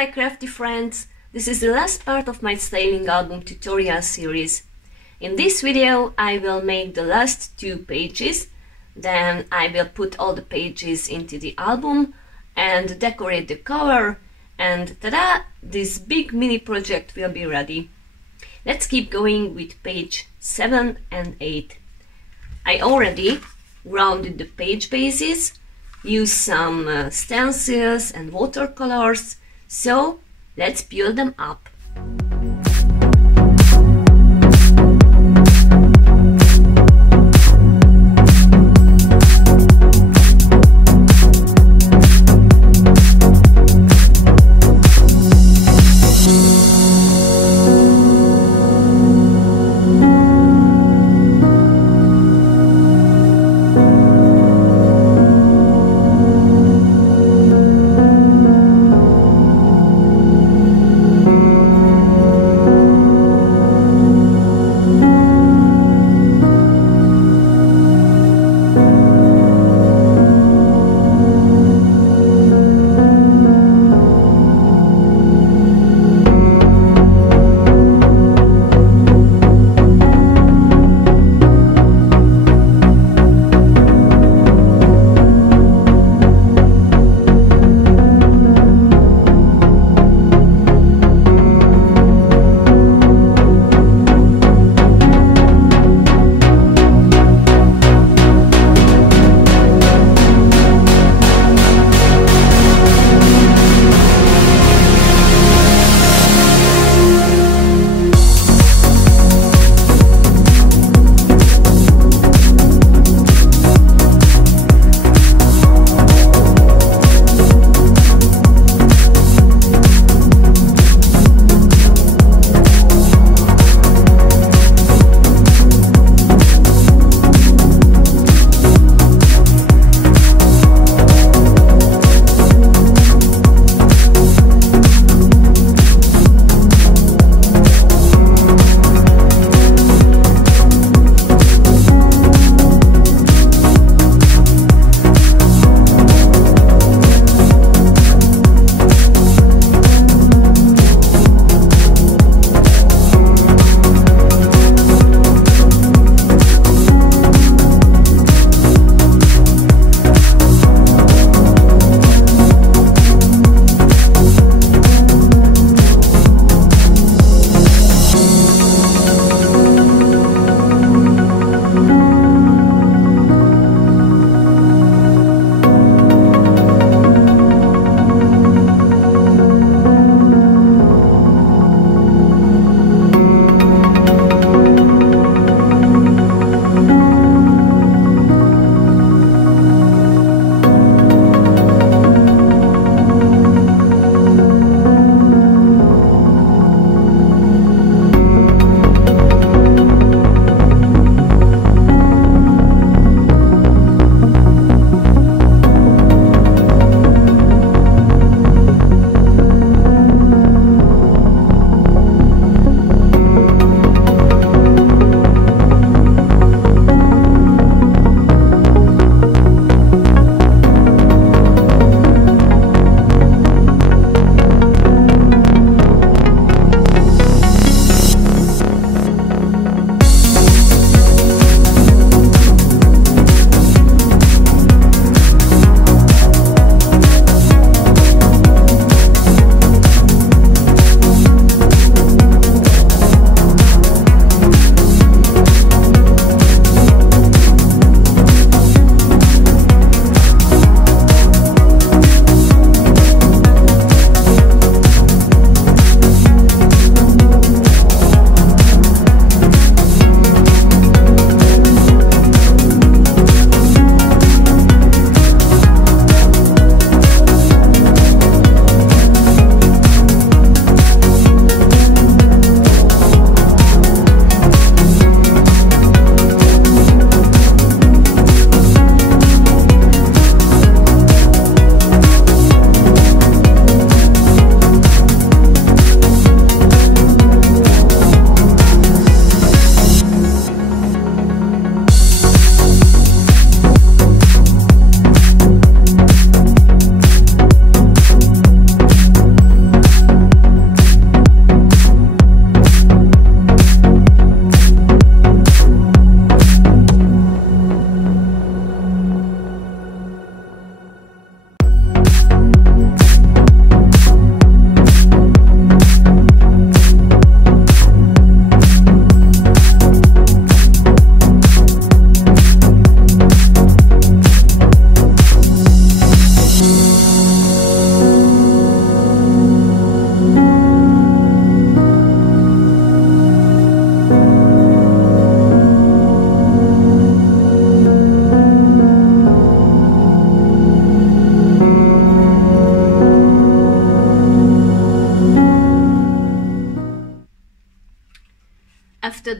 my crafty friends, this is the last part of my styling album tutorial series. In this video I will make the last 2 pages, then I will put all the pages into the album and decorate the cover, and tada! This big mini project will be ready. Let's keep going with page 7 and 8. I already rounded the page bases, used some stencils and watercolors, so let's build them up.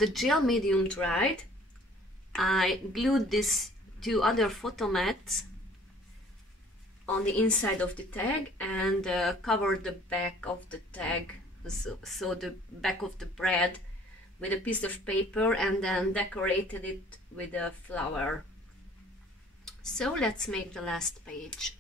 the gel medium dried, I glued these two other photo mats on the inside of the tag and covered the back of the tag, so the back of the bread, with a piece of paper, and then decorated it with a flower. So let's make the last page.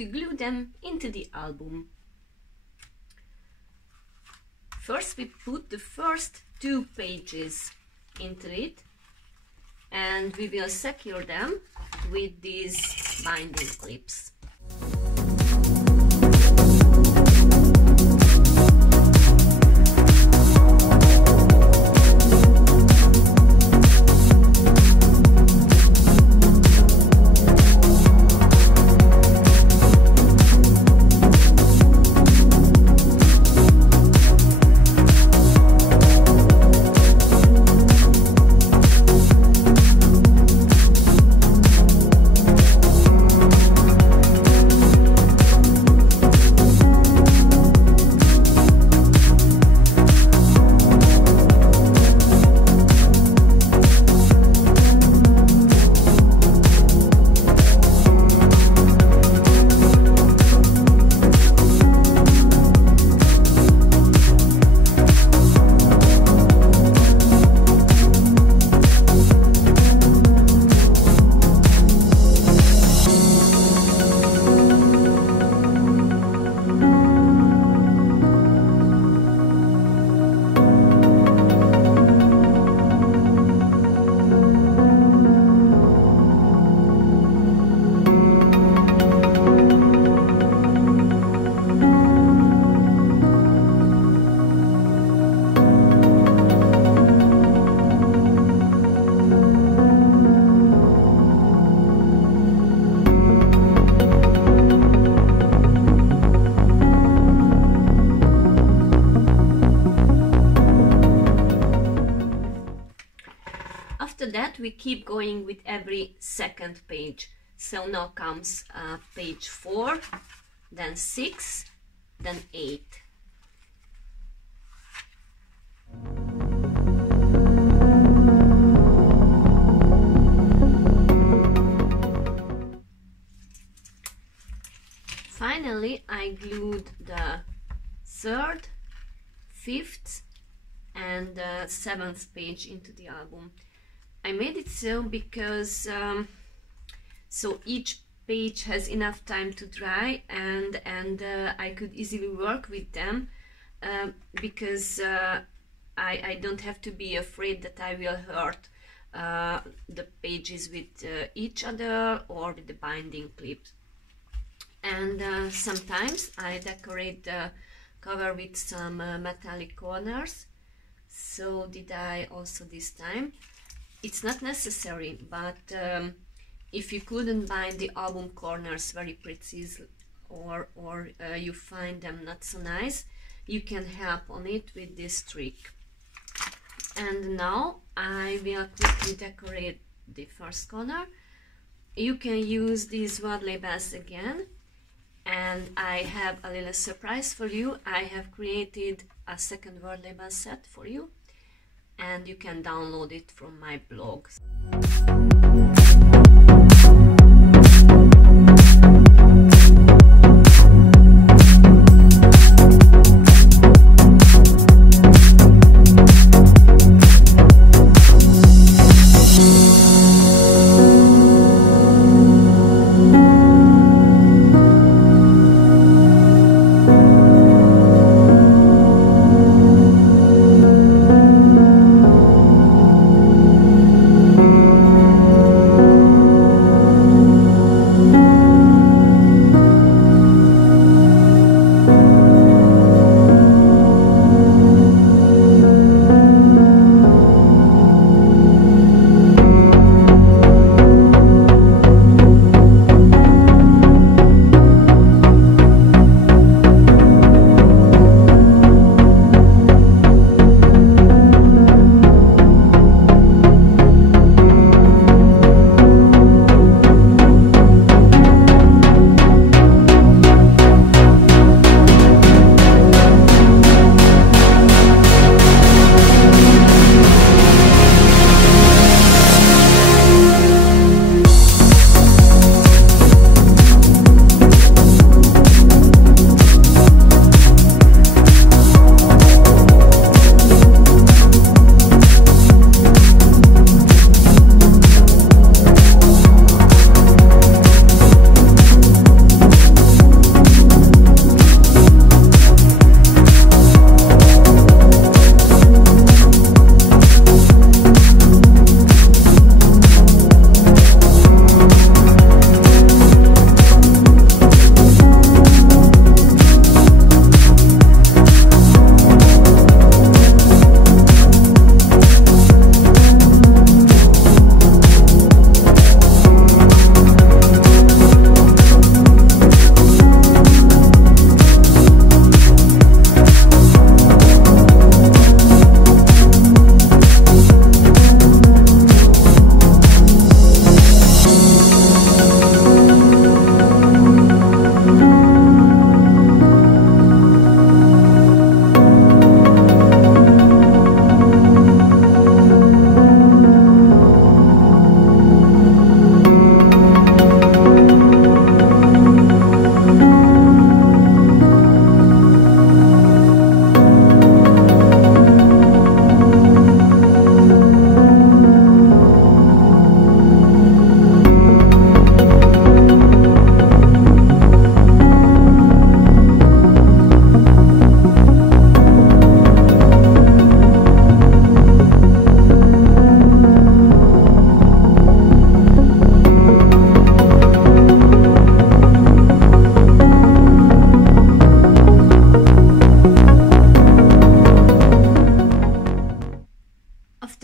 to glue them into the album. First we put the first 2 pages into it, and we will secure them with these binding clips. After that we keep going with every second page. So now comes page 4, then 6, then 8. Finally I glued the 3rd, 5th and 7th page into the album. I made it so because so each page has enough time to dry, and I could easily work with them because I don't have to be afraid that I will hurt the pages with each other or with the binding clips. And sometimes I decorate the cover with some metallic corners. So did I also this time. It's not necessary, but if you couldn't bind the album corners very precise, or you find them not so nice, you can help on it with this trick. And now I will quickly decorate the first corner. You can use these word labels again, and I have a little surprise for you. I have created a second word label set for you, and you can download it from my blog.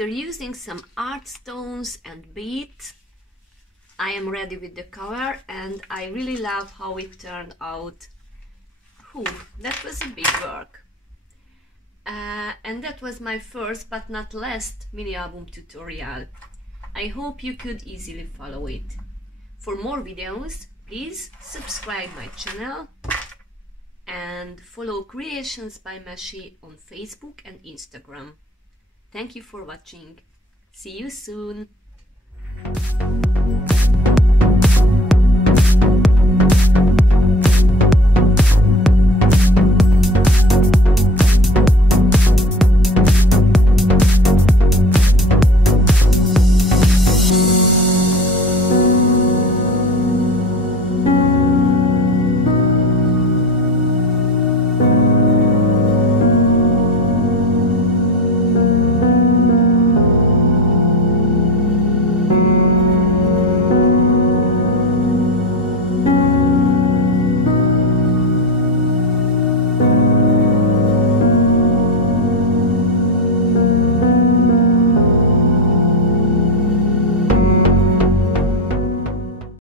After using some art stones and beads, I am ready with the cover, and I really love how it turned out. That was a big work. And that was my first but not last mini album tutorial. I hope you could easily follow it. For more videos, please subscribe my channel and follow Creations by Meshi on Facebook and Instagram. Thank you for watching. See you soon!